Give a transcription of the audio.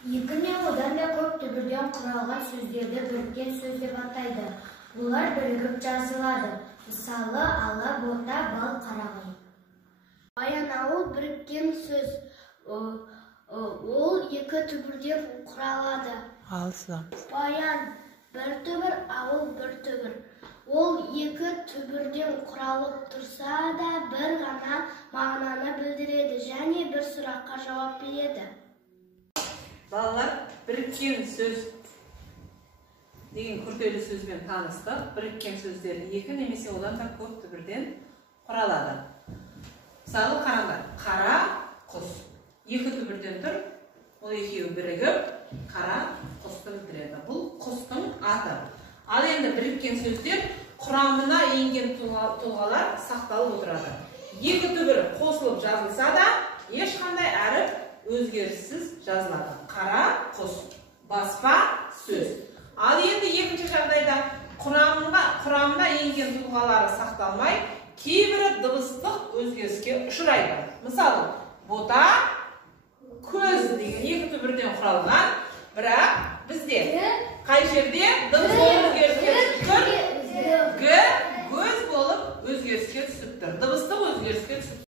Екі не одан да көп түбірден құралған сөздерді біріккен сөз деп атайды. Бұлар бірігіп жазылады. Мысалы, ала, бота, бал, қарағай. Баянауыл біріккен сөз. Ол екі түбірден құралады. Баян бір түбір, ауыл бір түбір. Ол екі түбірден құралып тұрса да бір ғана мағынаны білдіреді және бір сұраққа жауап береді. Балалар, біріккен сөз деген күрделі сөзбен таныстық. Біріккен сөздер екі немесе одан да көп түбірден құралады. Мысалы, қараңдар, қара, құс. Екі түбірден тұр, ол екеуі бірігіп, қара құсты білдіреді. Бұл құстың аты. Ал енді біріккен сөздер құрамына енген тұлғалар сақталып отырады. Екі түбір қосылып жазылса да, ешқандай әріп өзгеріссіз жазылады. Қара, құс, баспа, сөз. Ал енді екінші жағдайда құрамына енген тұлғалары сақталмай, кейбірі дыбыстық өзгеріске ұшырайды. Мысалы, бота, көз деген екі түбірден құралған, бірақ бізде қай жерде дыбыс өзгеріске түсіп тұр? Көз болып өзгеріске түсіп тұр. Дыбыстық өзгеріске түсіп